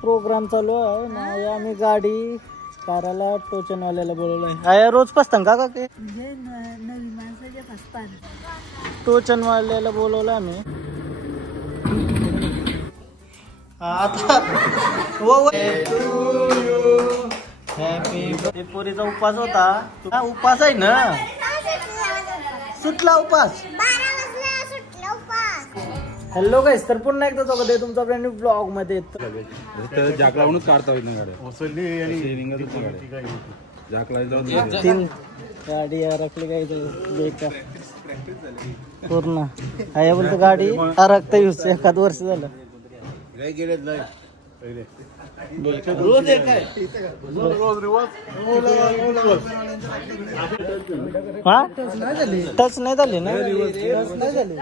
Programme चालू आहे ना, आम्ही गाडी काराला टोचनवाल्याला बोलवलंय. आया रोज पसतं का ते नवीन माणसाच्या पसतात टोचनवाल्याला बोलवलं आम्ही. आता हॅपी पोरीचा उपास होता. उपास आहे ना, सुटला उपास. हॅलो गाईस, तर पुन्हा एकदा स्वागत आहे तुमचा ब्रँड न्यू ब्लॉग मध्ये. जाकला म्हणून काढता येईल ना तीन गाडी अडकली काय बेकार पूर्ण आहे बोलतो. गाडी अडकता येऊस एखाद वर्ष झालं. हा टच नाही झाली ना, टच नाही झाली.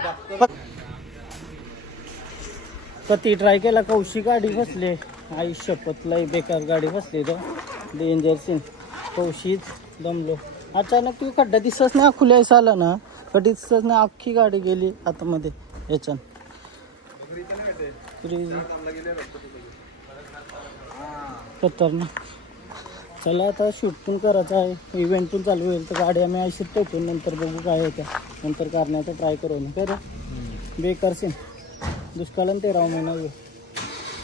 कधी ट्राय केला कौशी गाडी बसले. आई शपथ लय बेकार गाडी बसली. तो डेंजर सीन. कौशीच दमलो. अचानक तू खड्डा दिसत नाही, खुल्यास आला ना कधी दिसत नाही, अख्खी गाडी गेली आतमध्ये याच्यान. खतरनाक. चला आता शूट पण करायचं आहे, इव्हेंट पण चालू होईल. तर गाडी आम्ही आयशीत ठेवतो, नंतर बघू काय होतं. नंतर करण्याचा ट्राय करू ना. खरं बेकार सीन. दुष्काळानं 13वा महिना.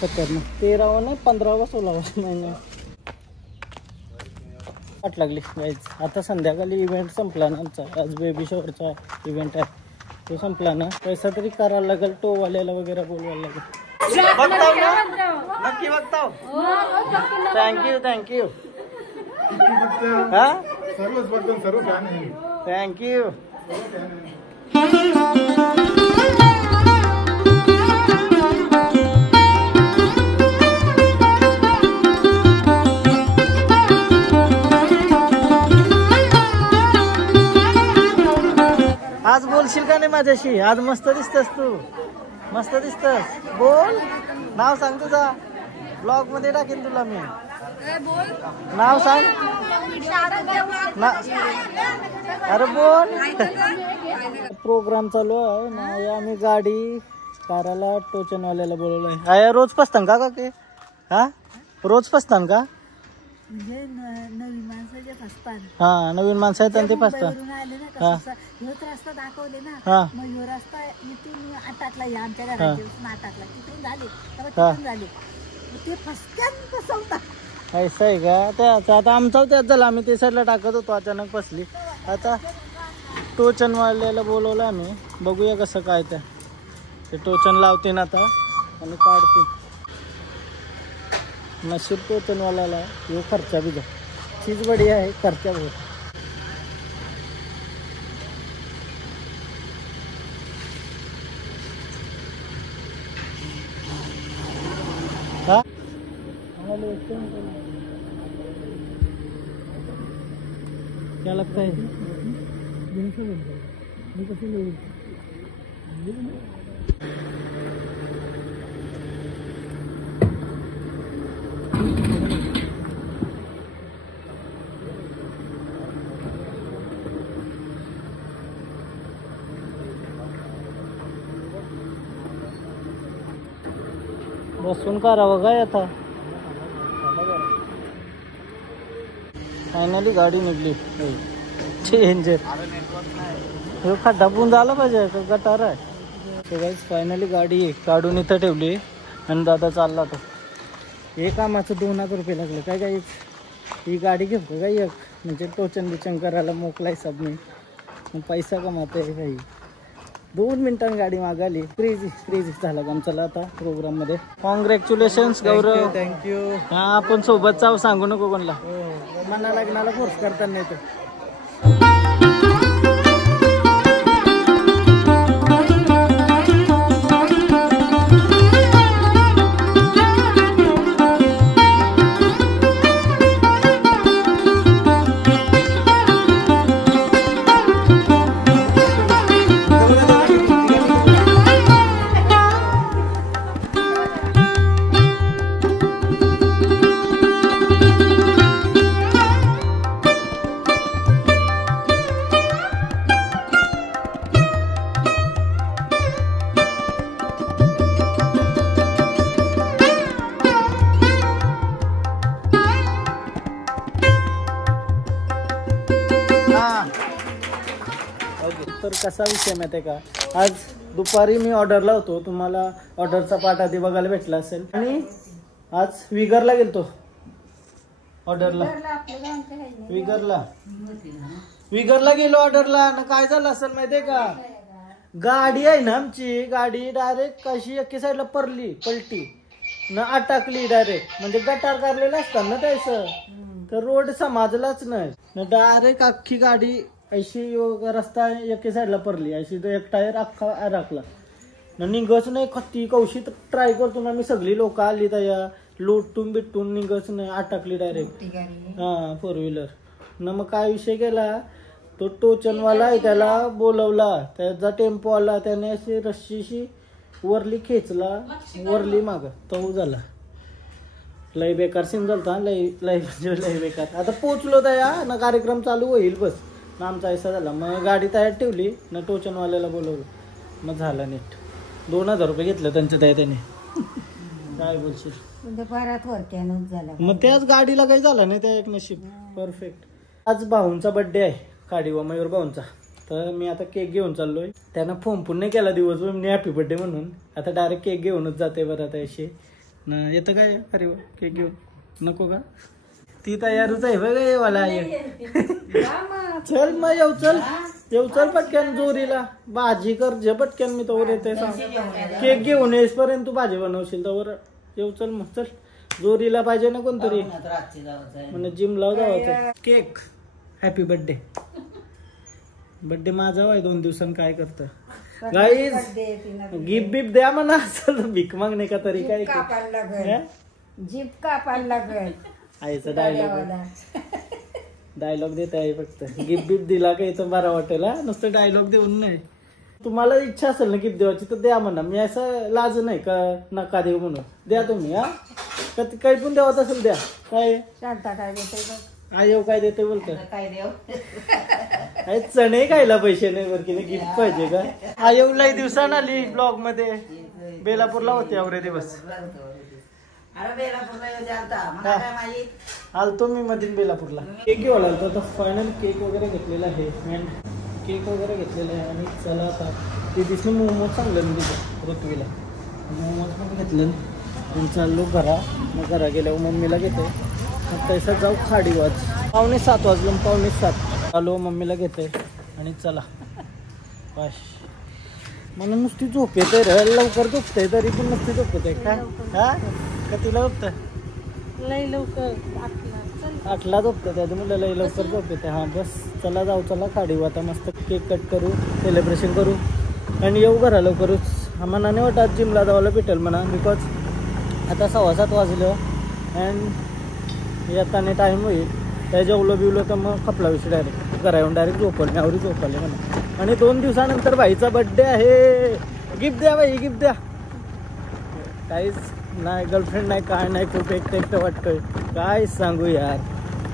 खतरनाक. 13वा नाही 15वा 16वा महिना वाट लागली गाईज. आता संध्याकाळी इव्हेंट संपला ना आमचा. आज बेबी शॉवरचा इव्हेंट आहे, तो संपला ना. पैसा तरी करायला लागेल, टोवाल्याला वगैरे बोलवायला लागेल. बघताव ना, नक्की बघताव. थँक्यू थँक्यू हा थँक्यू. आज बोलशील का नाही माझ्याशी? आज मस्त दिसतस तू, मस्त दिसतस. बोल, नाव सांग तुझा. ब्लॉग मध्ये टाकेन तुला मी. नाव सांग ना. अरे बोल. प्रोग्राम चालू आहे ना, आम्ही गाडी काराला टोचनवाल्याला बोलवलंय. आया रोज पसतं का ते? हा रोज पसतं का? नवीन माणसाच्या फसतात. हा नवीन माणसं आहेत आणि ते फसतात. रस्ता दाखवले ना, मग ह्यो रस्ता इथून आटाकला, आमच्या घरापासून आटाकला, तिथून झाले तिथून झाले ते फसत्यात फसवतात. ऐसा आहे का? त्याचा आता आमचा त्याच झाला. आम्ही ते साईडला टाकत होतो, अचानक फसली. आता टोचनवाल्याला बोलवलं आम्ही, बघूया कसं काय. ते टोचन लावतील आता आणि काढतील. नशीब टोचनवाल्याला यो खर्चा बी द्या. चीज बढिया आहे, खर्चा बहुत. हाँ क्या लगता है? बसून करावं काय आता. फायनली गाडी निघली. डेंजर. हे खड्डा बुंद आला पाहिजे का गटार आहे. तो गाईज फायनली गाडी काढून इथं ठेवली आणि दादा चालला. तो हे कामाचं 2000 रुपये लागले काय गाईज. ही गाडी घेतो काय एक, म्हणजे टोचन बिचन करायला मोकलाय सब मी. पैसा कमाते काही. 2 मिनिटांनी गाडी मागाली. क्रेझी झाला काम. चला आता प्रोग्राम मध्ये. कॉंग्रॅच्युलेशन्स गौरव. थँक्यू. हा आपण सोबत जाऊ, सांगू नको कोणला. मना लग्नाला फोर्स करताना नाही तर. तर कसा विषय माहिती आहे का, आज दुपारी मी ऑर्डरला होतो, तुम्हाला ऑर्डरचा पाठ आधी बघायला भेटला असेल, आणि आज विगरला गेलतो ऑर्डरला. विगरला गेलो ऑर्डरला ना. काय झालं असेल माहितीये का, गाडी आहे ना आमची, गाडी डायरेक्ट कशी एके साईडला पलटी ना अटकली डायरेक्ट, म्हणजे गटार काढलेलं असतात ना त्याचं, तर रोड समजलाच नाही ना, डायरेक्ट अख्खी गाडी अशी रस्ता एके साईडला पडली अशी, तो एक टायर अख्खा अडकला ना, निघच नाही. खत्ती कौशी ट्राय करतो ना मी, सगळी लोक आली त्या लोटून बिटून, निघच नाही, अटकली डायरेक्ट. हा 4 व्हीलर ना. मग काय विषय केला, तो टोचनवाला आहे त्याला बोलवला, त्याचा टेम्पो आला, त्याने अशी रस्सीशी वरली खेचला, वरली माग तो झाला. लय बेकार सीन झालता, लय बेकार. आता पोचलो त्या ना, कार्यक्रम चालू होईल बस ना, आमचा ऐसा झाला. मग गाडी तयार ठेवली ना, टोचनवाल्याला बोलवलं, मग झाला नीट. 2000 रुपये घेतलं त्यांचं त्याने. काय बोलशील, मग त्याच गाडीला काही झालं नाही, त्या एक नशीब परफेक्ट. आज भाऊंचा बर्थडे आहे, काडिवा मयूर भाऊंचा, तर मी आता केक घेऊन चाललोय. त्यानं फोन पण नाही केला दिवसभर मी हॅपी बर्थडे म्हणून, आता डायरेक्ट केक घेऊनच जाते बरं. आता अशी ना येतं काय, अरे केक घेऊन नको का, ती तयारच आहे बघ मला. चल मग येऊ चल पटक्यान जोरीला, भाजी कर जे पटक्यान, मी तोवर येते सांग. केक घेऊन येईसपर्यंत तू भाजी बनवशील, तोवर येऊ चल मग. चल जोरीला पाहिजे ना कोणतरी, म्हणजे जिमला जावं. Cake happy birthday. बर्थडे माझा आहे 2 दिवसांनी, काय करतं गाईज, गिफ्ट बिफ्ट द्या म्हणा. असं भीक मागणे का तरी काय, जीप कापायला लागेल आईचा डायलॉग देत आहे फक्त. गिफ्ट बिफ्ट दिला का इथं बरा वाटेल, नुसतं डायलॉग देऊन नाही. तुम्हाला इच्छा असेल ना गिफ्ट देवाची तर द्या म्हणा, मी असं लाज नाही का नका देऊ म्हणून, द्या तुम्ही. हा काही पण देवाच असेल द्या. काय शांता काय देते, आयो काय देते बोलत, चणे खायला पैसे नाही बरं की गिफ्ट पाहिजे का. आयो लई दिवसानं आली ब्लॉग मध्ये, बेलापूरला होते एवढे दिवस. आलतो मी मधीन बेलापूरला, केक घेऊन आलतो. तर फायनल केक वगैरे घेतलेला आहे, केक वगैरे घेतलेला आहे. आणि चला आता ते दिसलं मोमोज चांगलं मी तिथं ऋत्वीला मोमोज पण घेतलं आणि चाललो घरा. मग घरा गेल्यावर मम्मीला घेते, मग तसं जाऊ खाडीवाज. 6:45 वाजलं, 6:45 आलो, मम्मीला घेते आणि चला बस. मला नुसती झोप येते रे, लवकर झोपते तरी पण नुसती झोप येते काय. हा का तिला झोपतं लई लवकर 8ला झोपतं, त्याच्या मुलं लई लवकर झोप येते. हा बस चला जाऊ, चला खाडीव. आता मस्त केक कट करू, सेलिब्रेशन करू आणि येऊ घरा लवकरच. मनाने वाटत जिमला जायला भेटेल म्हणा, बिकॉज आता 7:15 वाजलं अँड येताना टाईम होईल. त्या जेवलं बिवलं तर मग खपला विषय डायरेक्ट घरा येऊन डायरेक्ट झोपल, मी आवडी झोपले म्हणा. आणि 2 दिवसानंतर भाईचा बर्थडे आहे. गिफ्ट द्या भाई, गिफ्ट द्या. काहीच नाही, गर्लफ्रेंड नाही, काय नाही, खूप एकटं वाटतंय. काय सांगू यार,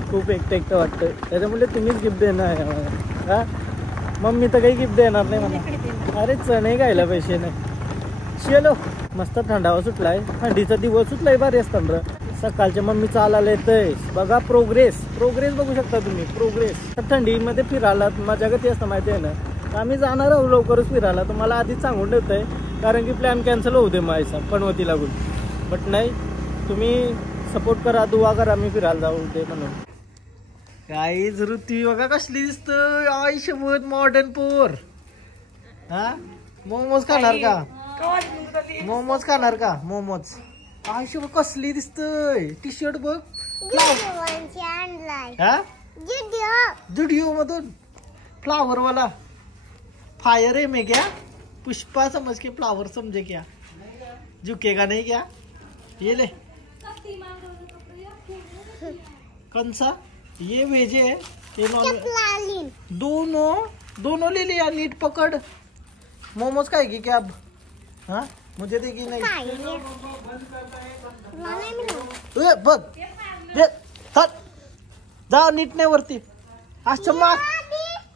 खूप एकटं वाटतंय. त्याच्यामुळे तुम्हीच गिफ्ट देणार आहे मला. हा मम्मी तर काही गिफ्ट देणार नाही म्हणा. अरे चणे खायला पैसे नाही. चलो मस्त थंडावा सुटलाय, थंडीचा दिवस सुटलाय, भारी असतं रे. सकाळच्या मम्मी चालायला येतंय बघा, प्रोग्रेस बघू शकता तुम्ही, प्रोग्रेस. थंडीमध्ये फिरायला मजा कधी असतं माहिती आहे ना. आम्ही जाणार आहोत लवकरच फिरायला, तुम्हाला आधीच सांगून ठेवतंय, कारण की प्लॅन कॅन्सल होऊ दे माझा पनवती लागून. बट नाही, तुम्ही सपोर्ट करा, दुआ करा, मी फिरायला जाऊ दे म्हणून. काही ऋतू बघा कसली दिसतं, आयुष्यभर मॉडर्न पोर. हा मोमोज खाणार का, मोमोज खाणार का, मोमोज. आयुष्यभर कसली दिसतंय. टी शर्ट बघ, जुडिओ मधून फ्लावर वाला. फायर है मैं क्या, पुष्पा समझ के फ्लावर समझे क्या, झुकेगा नहीं क्या. ये ले कौन सा, ये भेजे है, ये दोनों ले लिया. नीट पकड़. मोमोज खाएगी क्या अब, हाँ मुझे देगी नहीं. बघ जा नीट नाही वरती. अच्छा माग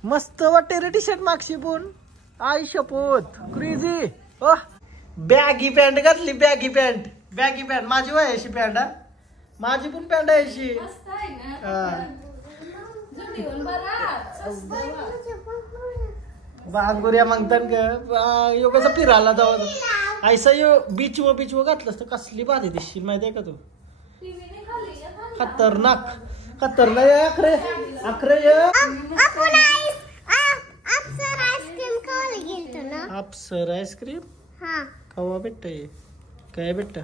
मस्त वाटते रे टी शर्ट मागशी पण. आई शपथ क्रेझी. बॅगी पॅन्ट घातली, बॅगी पॅन्ट माझी वय अशी पॅन्ट. माझी पण पॅन्ट आहे अशी. बांगुऱ्या मागतात का यो कसं फिरायला जावं ऐसा यो बीच व घातलंस तर कसली बाधी दिसशील माहितीये का तू खतरनाक खतरनाक अखरे अप्सर आईस्क्रीम कवा भेटत काय भेटत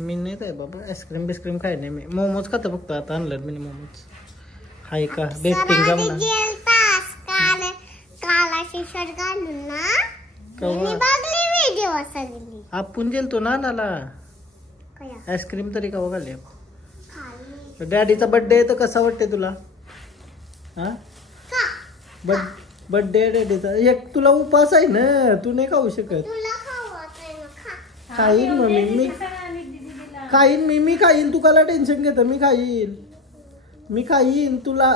मी नाही काय बाबा आईस्क्रीम बिस्क्रीम काय नाही मी मोमोज खातो फक्त आता आणलं मी मोमोज हाय का भेटतील का म्हणा आपण गेलतो ना नाला आईस्क्रीम तरी कवा खाल्ली डॅडीचा बर्थडे तर कसा वाटते तुला हा बर्थडे डॅडीचा एक तुला उपास आहे ना तू नाही खाऊ शकत खाईन मम्मी मी खाईन मी खाईन तू काला टेन्शन घेत मी खाईन तुला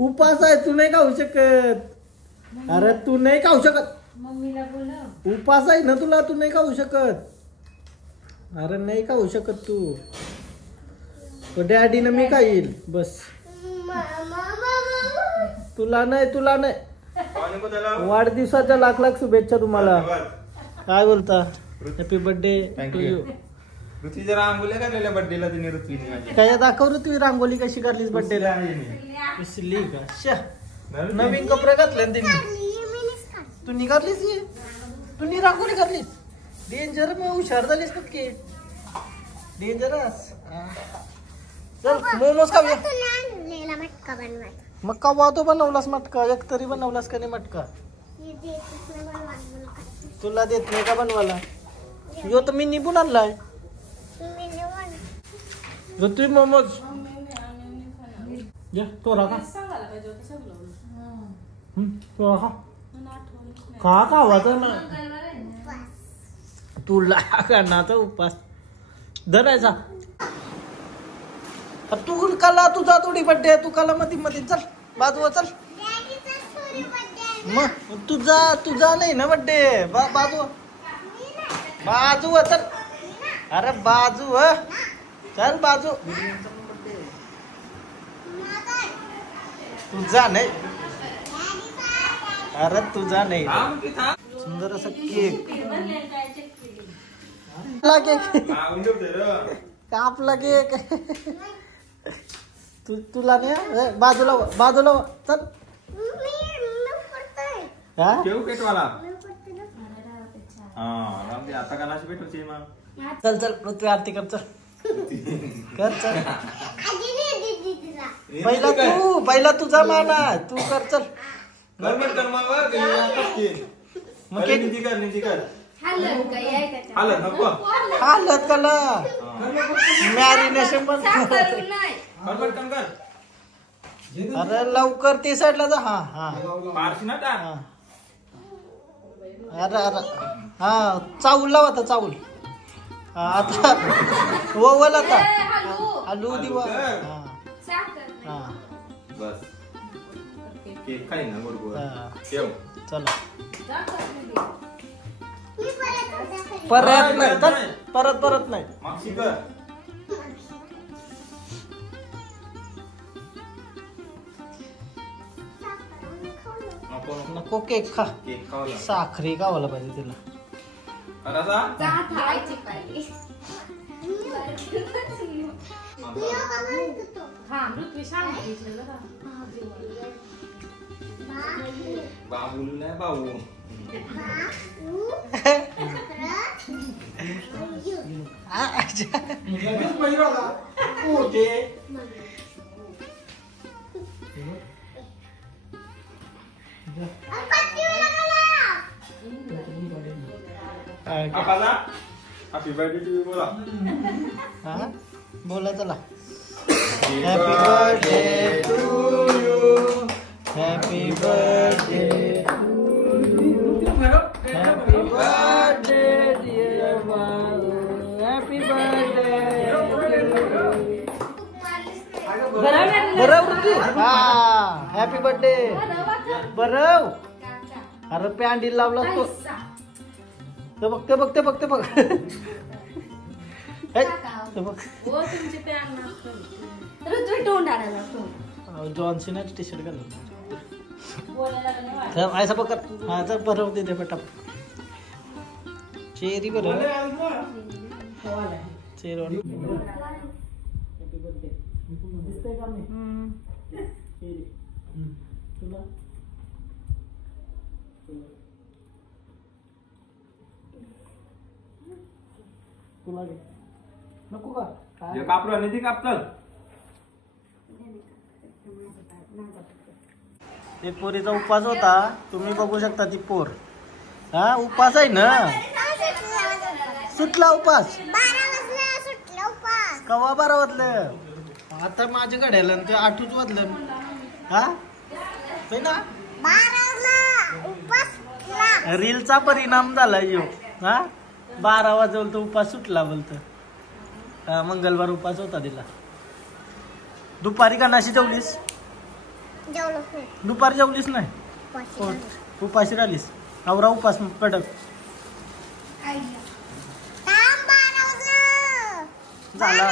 उपास आहे तू नाही खाऊ शकत अरे तू नाही खाऊ शकत उपास आहे ना तुला तू नाही खाऊ शकत अरे नाही खाऊ शकत तू डॅडीनं मी खाईल बस तुला नाही वाढदिवसाच्या लाख शुभेच्छा तुम्हाला काय बोलता happy birthday to you Rutvi rangoli काढलेल्या बर्थडेला तिने ऋतवीने काय दाखव ऋतवी रांगोली कशी काढलीस बर्थडेला विसरली का नवीन कपडे घातले तिने तू निघालीस तू रांगोली काढलीस डेंजर मग हुशार झालीस नक्की डेंजरस चल मोमोज खाऊया मग कवा तो बनवलास मटका एक तरी बनवलास का नाही मटका तुला देत नाही का बनवायला यो तर मी निघून आणलाय तुम्ही मोमोज तो राखा तो राखा का आवाजा ना तुला करण्याचा उपास धरायचा तू काला तुझा थोडी बड्डे तू काला मध्ये चल बाजू चल मग तुझा नाही ना बड्डे बाजू चल अरे बाजू चल बाजू तुझा नाही अरे तुझा नाही सुंदर असं केक कापला केक तुला नाही बाजूला चल चल पृथ्वी आरती कर चल चल पहिला तुझा माना तू कर चल हालत कला मॅरिनेशन पण अरे लवकर ती साईडला जा अरे हा चावल लाव आता चावल आता ओवल आता आलू दिवा बस केक खाई ना चला परत नाही नको केक खा साखरी खावायला पाहिजे तिला बाबू नाही बाबू हॅपी बर्थडे टू यू बोला बोला चला happy birthday to you happy birthday happy birthday dear बाबू हॅपी बर्थडे बरं हॅपी बर्थडे बरं अरे पॅन्डल लावला तो बघते बघ जॉन्सन टी शर्ट घालून ऐसा पकड़ माझा भरव दे बेटा चेरी भरव चेरी दिसतंय का मी चेरी तुला तुला घे नको का कापलो आणि ती कापचल एक पोरीचा उपवास होता तुम्ही बघू शकता ती पोर हा उपवास आहे ना सुटला उपवास कवा 12 वाजलं आता माझ्या घड्याला ते 8च वाजलं हा ना रीलचा परिणाम झाला यो हा 12 वाजवलं तर उपवास सुटला बोलत मंगळवार उपवास होता तिला दुपारी का नाशी जेवलीस दुपारी जेवलीस नाही उपाशी राहिलीस आवरा उपास कडक झाला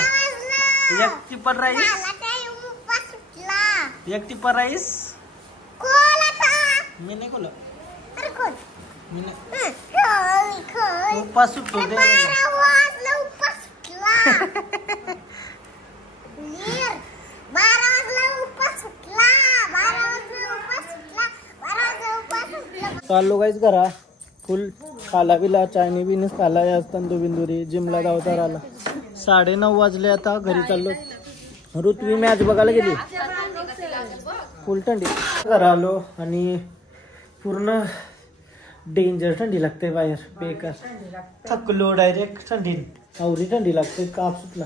एक टिपर राईस मी नाही कोला मी नाही उपास सुटतो दे चाललो गाईच घरा फुल खाला बिला चायनी बिनीस खाला या तंदुबिंदुरी जिमला धावता आला 9:30 वाजले आता घरी चाललो ऋत्वी मॅच बघायला गेली फुल थंडी घरा आलो आणि पूर्ण डेंजर थंडी लागते बाहेर बेकार थकलो डायरेक्ट थंडी आवरी थंडी लागते काप सुटला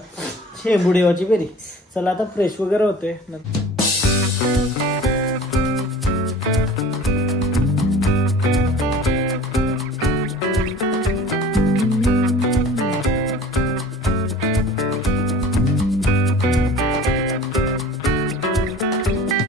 शेंबुडेवाची बेरी चला आता फ्रेश वगैरे होते